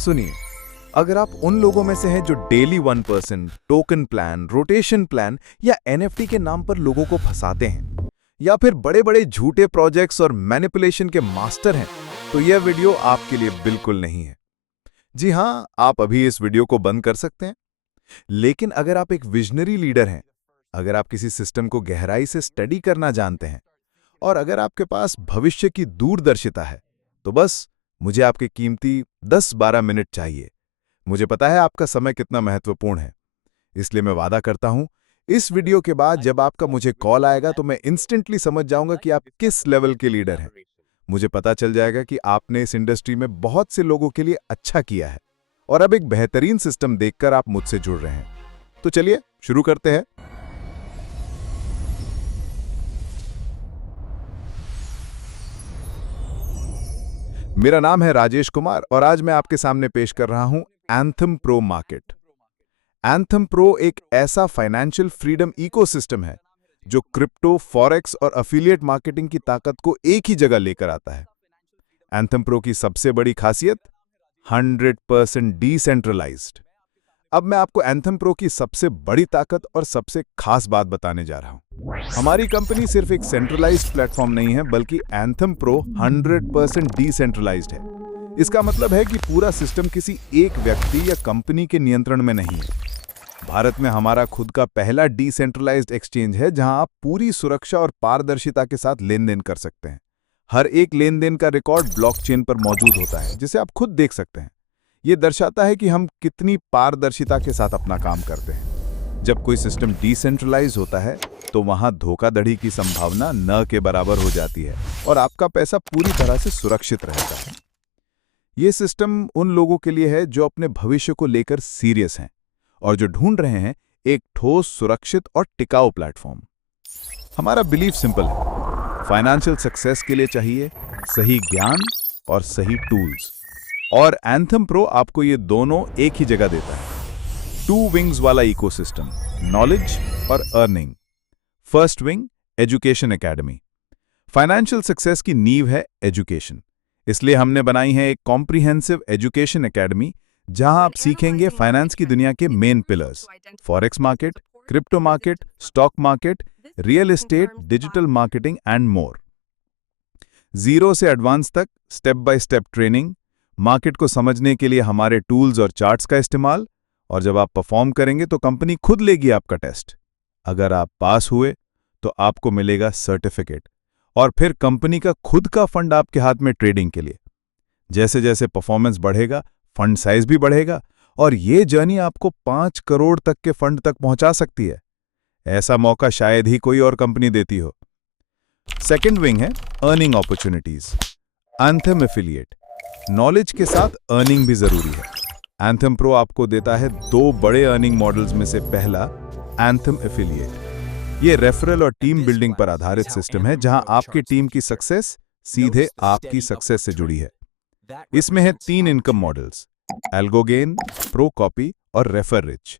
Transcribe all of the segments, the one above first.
सुनिए, अगर आप उन लोगों में से हैं जो daily 1%, token plan, rotation plan या एनएफटी के नाम पर लोगों को फंसाते हैं, या फिर बड़े-बड़े झूठे प्रोजेक्ट्स और मैनिपुलेशन के मास्टर हैं, तो यह वीडियो आपके लिए बिल्कुल नहीं है। जी हां, आप अभी इस वीडियो को बंद कर सकते हैं। लेकिन अगर आप एक विजनरी लीडर हैं, अगर आप किसी सिस्टम को गहराई से स्टडी करना जानते हैं और अगर आपके पास भविष्य की दूरदर्शिता है, तो बस मुझे आपके कीमती 10-12 मिनट चाहिए। मुझे पता है आपका समय कितना महत्वपूर्ण है, इसलिए मैं वादा करता हूं, इस वीडियो के बाद जब आपका मुझे कॉल आएगा तो मैं इंस्टेंटली समझ जाऊंगा कि आप किस लेवल के लीडर हैं। मुझे पता चल जाएगा कि आपने इस इंडस्ट्री में बहुत से लोगों के लिए अच्छा किया है और अब एक बेहतरीन सिस्टम देखकर आप मुझसे जुड़ रहे हैं। तो चलिए शुरू करते हैं। मेरा नाम है राजेश कुमार और आज मैं आपके सामने पेश कर रहा हूं anthem pro market. Anthem pro एक ऐसा फाइनेंशियल फ्रीडम इकोसिस्टम है जो क्रिप्टो, फॉरेक्स और अफिलिएट मार्केटिंग की ताकत को एक ही जगह लेकर आता है। एंथम प्रो की सबसे बड़ी खासियत 100% डिसेंट्रलाइज्ड। अब मैं आपको एंथम प्रो की सबसे बड़ी ताकत और सबसे खास बात बताने जा रहा हूं। हमारी कंपनी सिर्फ एक सेंट्रलाइज्ड प्लेटफॉर्म नहीं है, बल्कि एंथम प्रो 100% डिसेंट्रलाइज्ड है। इसका मतलब है कि पूरा सिस्टम किसी एक व्यक्ति या कंपनी के नियंत्रण में नहीं है। भारत में हमारा खुद का पहला डिसेंट्रलाइज्ड एक्सचेंज है, जहां आप पूरी सुरक्षा और पारदर्शिता के साथ लेन देन कर सकते हैं। हर एक लेन देन का रिकॉर्ड ब्लॉकचेन पर मौजूद होता है, जिसे आप खुद देख सकते हैं। ये दर्शाता है कि हम कितनी पारदर्शिता के साथ अपना काम करते हैं। जब कोई सिस्टम डिसेंट्रलाइज होता है तो वहां धोखाधड़ी की संभावना न के बराबर हो जाती है और आपका पैसा पूरी तरह से सुरक्षित रहता है। ये सिस्टम उन लोगों के लिए है जो अपने भविष्य को लेकर सीरियस हैं और जो ढूंढ रहे हैं एक ठोस, सुरक्षित और टिकाऊ प्लेटफॉर्म। हमारा बिलीफ सिंपल है, फाइनेंशियल सक्सेस के लिए चाहिए सही ज्ञान और सही टूल्स, और एंथम प्रो आपको ये दोनों एक ही जगह देता है। 2 विंग्स वाला इकोसिस्टम, नॉलेज और earning. First wing, education academy. Financial success की नींव है एजुकेशन, इसलिए हमने बनाई है एक कॉम्प्रिहेंसिव एजुकेशन एकेडमी, जहां आप सीखेंगे फाइनेंस की दुनिया के main pillars, forex market, crypto market, stock market, real estate, digital marketing and more. Zero से एडवांस तक step by step training, market को समझने के लिए हमारे टूल्स और चार्ट्स का इस्तेमाल, और जब आप परफॉर्म करेंगे तो कंपनी खुद लेगी आपका टेस्ट। अगर आप पास हुए तो आपको मिलेगा सर्टिफिकेट और फिर कंपनी का खुद का फंड आपके हाथ में ट्रेडिंग के लिए। जैसे जैसे परफॉर्मेंस बढ़ेगा, फंड साइज भी बढ़ेगा और ये जर्नी आपको 5 करोड़ तक के फंड तक पहुंचा सकती है। ऐसा मौका शायद ही कोई और कंपनी देती हो। सेकेंड विंग है earning opportunities, anthem affiliate. Knowledge के साथ अर्निंग भी जरूरी है। एंथम प्रो आपको देता है 2 बड़े अर्निंग मॉडल्स में से पहला, एंथम एफिलिएट। ये रेफरल और टीम बिल्डिंग पर आधारित सिस्टम है, जहां आपकी टीम की सक्सेस सीधे आपकी सक्सेस से जुड़ी है। इसमें है 3 income models, algo gain, pro copy और रेफर रिच।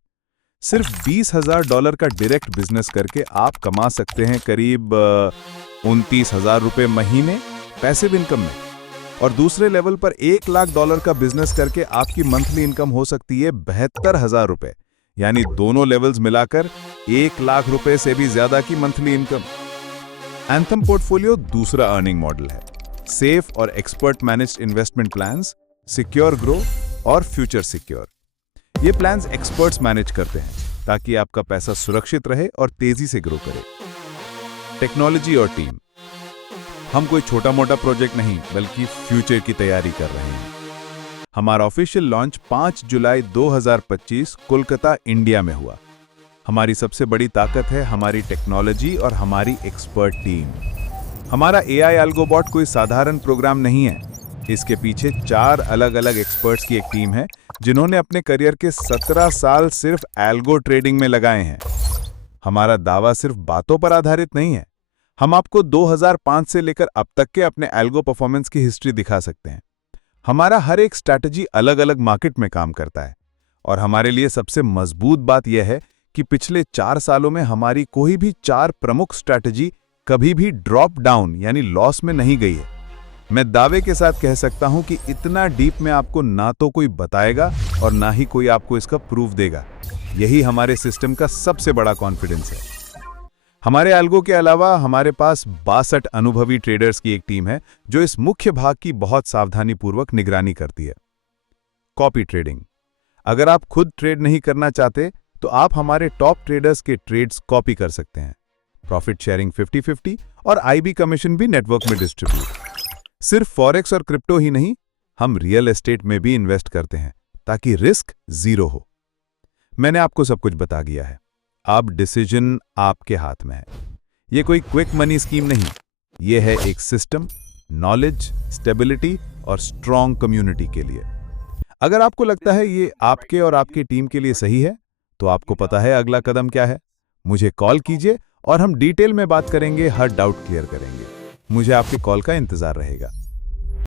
सिर्फ $20,000 का डायरेक्ट बिजनेस करके आप कमा सकते हैं करीब 29,000 रुपए महीने पैसिव इनकम में, और दूसरे लेवल पर $1 लाख का बिजनेस करके आपकी मंथली इनकम हो सकती है 72,000 रुपए, यानी दोनों लेवल्स मिलाकर 1 लाख रुपए से भी ज्यादा की मंथली इनकम। एंथम पोर्टफोलियो दूसरा अर्निंग मॉडल है, सेफ और expert managed investment plans, secure grow और फ्यूचर सिक्योर। ये प्लान्स एक्सपर्ट्स मैनेज करते हैं ताकि आपका पैसा सुरक्षित रहे और तेजी से ग्रो करे। टेक्नोलॉजी और टीम, हम कोई छोटा मोटा प्रोजेक्ट नहीं बल्कि फ्यूचर की तैयारी कर रहे हैं। हमारा ऑफिशियल लॉन्च 5 जुलाई 2025 कोलकाता, इंडिया में हुआ। हमारी सबसे बड़ी ताकत है हमारी टेक्नोलॉजी और हमारी एक्सपर्ट टीम। हमारा एआई एल्गोबॉट कोई साधारण प्रोग्राम नहीं है, इसके पीछे 4 अलग अलग एक्सपर्ट्स की एक टीम है जिन्होंने अपने करियर के 17 साल सिर्फ एल्गो ट्रेडिंग में लगाए हैं। हमारा दावा सिर्फ बातों पर आधारित नहीं है, हम आपको 2005 से लेकर अब तक के अपने एल्गो परफॉर्मेंस की हिस्ट्री दिखा सकते हैं। हमारा हर एक स्ट्रैटेजी अलग अलग मार्केट में काम करता है, और हमारे लिए सबसे मजबूत बात यह है कि पिछले 4 सालों में हमारी कोई भी 4 प्रमुख स्ट्रैटेजी कभी भी ड्रॉप डाउन यानी लॉस में नहीं गई है। मैं दावे के साथ कह सकता हूं कि इतना डीप में आपको ना तो कोई बताएगा और ना ही कोई आपको इसका प्रूफ देगा। यही हमारे सिस्टम का सबसे बड़ा कॉन्फिडेंस है। हमारे एल्गो के अलावा हमारे पास 62 अनुभवी ट्रेडर्स की एक टीम है जो इस मुख्य भाग की बहुत सावधानीपूर्वक निगरानी करती है। Copy trading. अगर आप खुद ट्रेड नहीं करना चाहते तो आप हमारे टॉप ट्रेडर्स के ट्रेड्स कॉपी कर सकते हैं। प्रॉफिट शेयरिंग 50-50 और आईबी कमीशन भी नेटवर्क में डिस्ट्रीब्यूट। सिर्फ फॉरेक्स और क्रिप्टो ही नहीं, हम रियल एस्टेट में भी इन्वेस्ट करते हैं ताकि रिस्क जीरो हो। मैंने आपको सब कुछ बता दिया है, अब डिसीजन आपके हाथ में है। ये कोई क्विक मनी स्कीम नहीं, ये है एक सिस्टम, नॉलेज, स्टेबिलिटी और स्ट्रॉन्ग कम्युनिटी के लिए। अगर आपको लगता है ये आपके और आपकी टीम के लिए सही है, तो आपको पता है अगला कदम क्या है। मुझे कॉल कीजिए और हम डिटेल में बात करेंगे, हर डाउट क्लियर करेंगे। मुझे आपके कॉल का इंतजार रहेगा।